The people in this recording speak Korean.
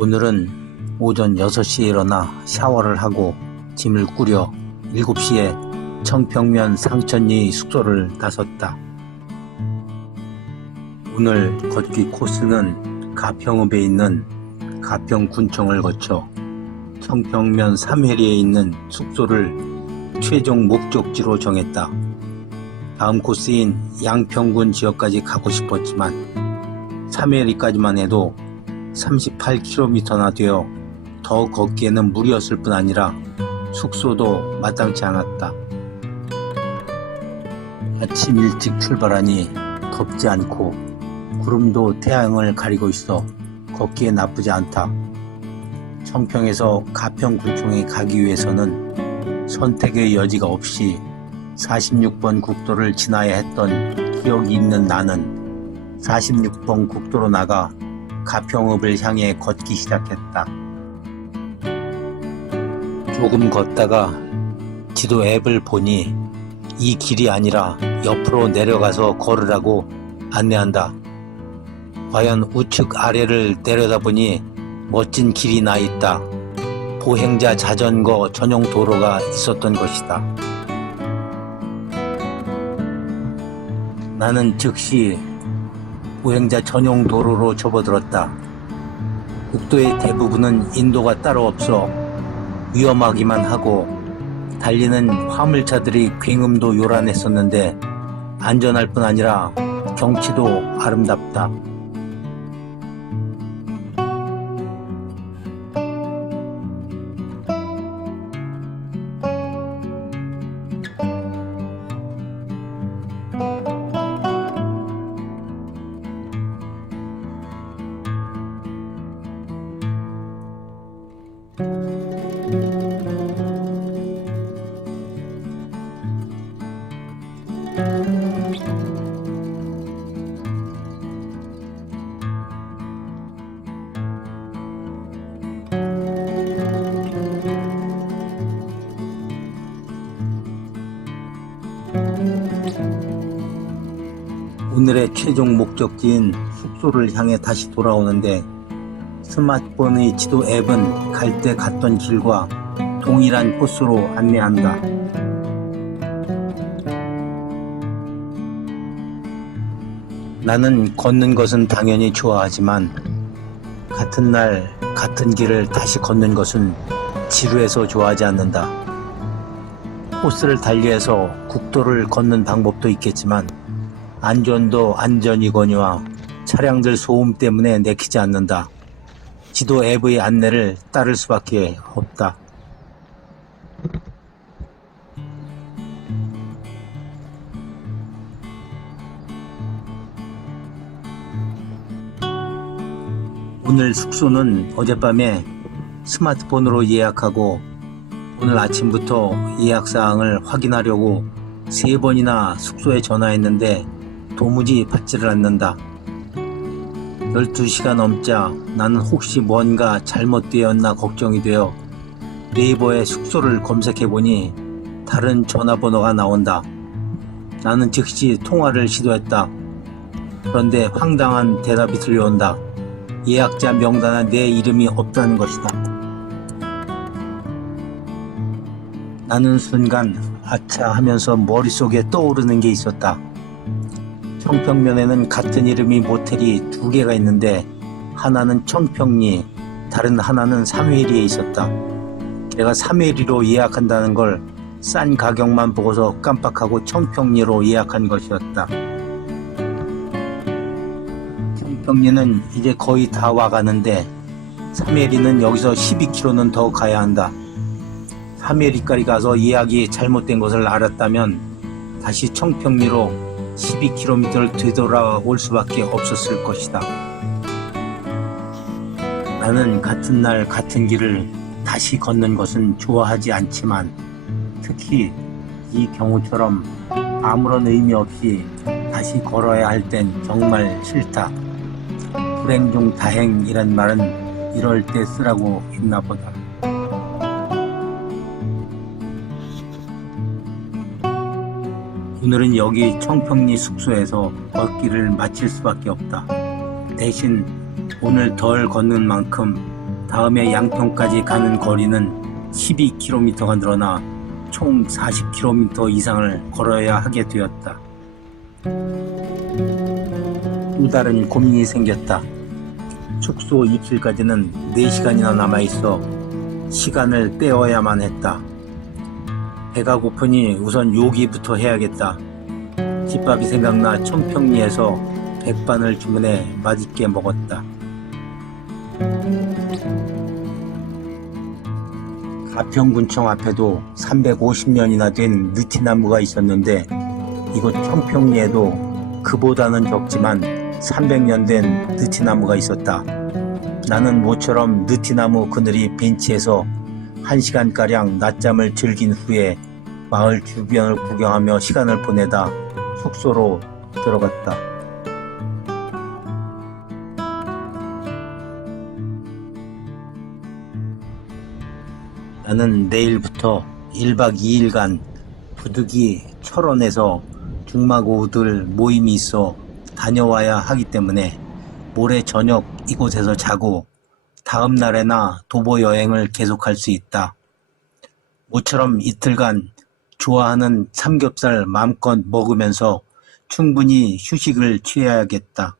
오늘은 오전 6시에 일어나 샤워를 하고 짐을 꾸려 7시에 청평면 상천리 숙소를 나섰다. 오늘 걷기 코스는 가평읍에 있는 가평군청을 거쳐 청평면 3회리에 있는 숙소를 최종 목적지로 정했다. 다음 코스인 양평군 지역까지 가고 싶었지만 3회리까지만 해도 38km나 되어 더 걷기에는 무리였을 뿐 아니라 숙소도 마땅치 않았다. 아침 일찍 출발하니 덥지 않고 구름도 태양을 가리고 있어 걷기에 나쁘지 않다. 청평에서 가평군청에 가기 위해서는 선택의 여지가 없이 46번 국도를 지나야 했던 기억이 있는 나는 46번 국도로 나가 가평읍을 향해 걷기 시작했다. 조금 걷다가 지도 앱을 보니 이 길이 아니라 옆으로 내려가서 걸으라고 안내한다. 과연 우측 아래를 내려다보니 멋진 길이 나 있다. 보행자 자전거 전용 도로가 있었던 것이다. 나는 즉시 보행자 전용 도로로 접어들었다. 국도의 대부분은 인도가 따로 없어 위험하기만 하고 달리는 화물차들이 굉음도 요란했었는데 안전할 뿐 아니라 경치도 아름답다. 오늘의 최종 목적지인 숙소를 향해 다시 돌아오는데 스마트폰의 지도 앱은 갈 때 갔던 길과 동일한 코스로 안내한다. 나는 걷는 것은 당연히 좋아하지만 같은 날 같은 길을 다시 걷는 것은 지루해서 좋아하지 않는다. 코스를 달리해서 국도를 걷는 방법도 있겠지만 안전도 안전이거니와 차량들 소음 때문에 내키지 않는다. 지도 앱의 안내를 따를 수밖에 없다. 오늘 숙소는 어젯밤에 스마트폰으로 예약하고 오늘 아침부터 예약사항을 확인하려고 3번이나 숙소에 전화했는데 도무지 받지를 않는다. 12시가 넘자 나는 혹시 뭔가 잘못되었나 걱정이 되어 네이버에 숙소를 검색해보니 다른 전화번호가 나온다. 나는 즉시 통화를 시도했다. 그런데 황당한 대답이 들려온다. 예약자 명단에 내 이름이 없다는 것이다. 나는 순간 아차 하면서 머릿속에 떠오르는 게 있었다. 청평면에는 같은 이름의 모텔이 2개가 있는데 하나는 청평리, 다른 하나는 3회리에 있었다. 내가 3회리로 예약한다는 걸 싼 가격만 보고서 깜빡하고 청평리로 예약한 것이었다. 청평리는 이제 거의 다 와가는데 3회리는 여기서 12km는 더 가야 한다. 3회리까지 가서 예약이 잘못된 것을 알았다면 다시 청평리로 12km를 되돌아올 수밖에 없었을 것이다. 나는 같은 날 같은 길을 다시 걷는 것은 좋아하지 않지만 특히 이 경우처럼 아무런 의미 없이 다시 걸어야 할 땐 정말 싫다. 불행 중 다행이란 말은 이럴 때 쓰라고 했나 보다. 오늘은 여기 청평리 숙소에서 걷기를 마칠 수밖에 없다. 대신 오늘 덜 걷는 만큼 다음에 양평까지 가는 거리는 12km가 늘어나 총 40km 이상을 걸어야 하게 되었다. 또 다른 고민이 생겼다. 숙소 입실까지는 4시간이나 남아있어 시간을 때워야만 했다. 배가 고프니 우선 요기부터 해야겠다. 집밥이 생각나 청평리에서 백반을 주문해 맛있게 먹었다. 가평군청 앞에도 350년이나 된 느티나무가 있었는데 이곳 청평리에도 그보다는 적지만 300년 된 느티나무가 있었다. 나는 모처럼 느티나무 그늘이 벤치에서 1시간가량 낮잠을 즐긴 후에 마을 주변을 구경하며 시간을 보내다 숙소로 들어갔다. 나는 내일부터 1박 2일간 부득이 철원에서 중마고우들 모임이 있어 다녀와야 하기 때문에 모레 저녁 이곳에서 자고 다음 날에나 도보 여행을 계속할 수 있다. 모처럼 이틀간 좋아하는 삼겹살 마음껏 먹으면서 충분히 휴식을 취해야겠다.